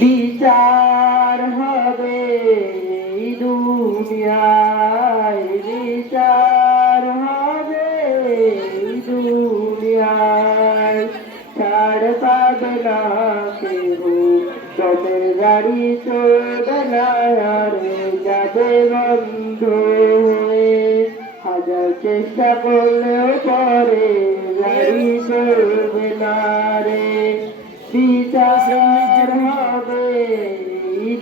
বিচার হবে দুনিয়ায়, বিচার হবে দুনিয়ায়, ছাড় পাবে না কেহ, যতের গাড়ি চলবে না আর যাবে বন্ধ হয়ে, হাজার চেষ্টা করলেও পরে গাড়ি চলবে না রে, বিচার হবে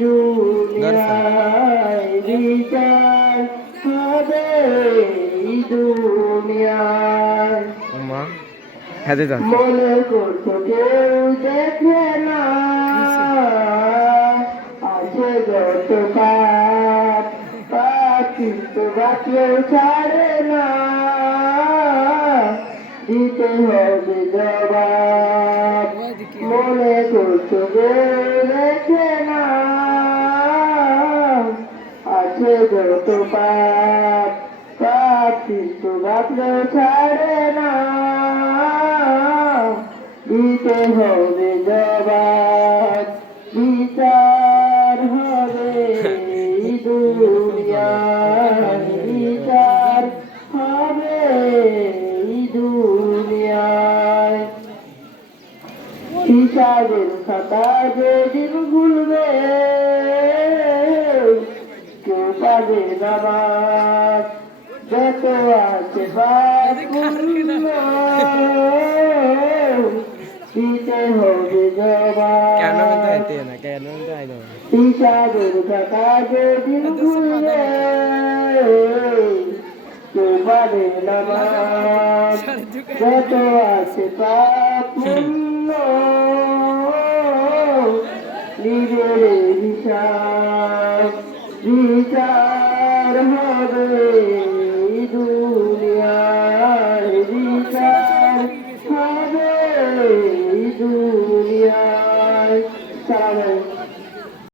দুনিয়ায়, বিচার হবে দুনিয়ায়। মনে করছো কেউ দেখে না, আছে যত পাপ, পাপ কিন্তু বাঁচলেও ছাড়ে না, দিতে হবে জবাব। মনে করছো কেউ দেখে না, আছে যত পাপ, পাপ কিন্তু বাঁচলেও ছাড়ে না, দিতে হবে জবাব। বিচার হবে দুনিয়ায়, বিচার হবে দুনিয়ায়। হিসাবের খাতা যেদিন ভুলবে, কেউ পাবে না মাপ, যত আছে পাপ পুণ্য, দিতে হবে জবাব। হিসাবের খাতা যেদিন ভুলবে, কেউ পাবে না মাপ, যত আছে পাপ পুণ্য, নিজের হিসাব বিচার হবে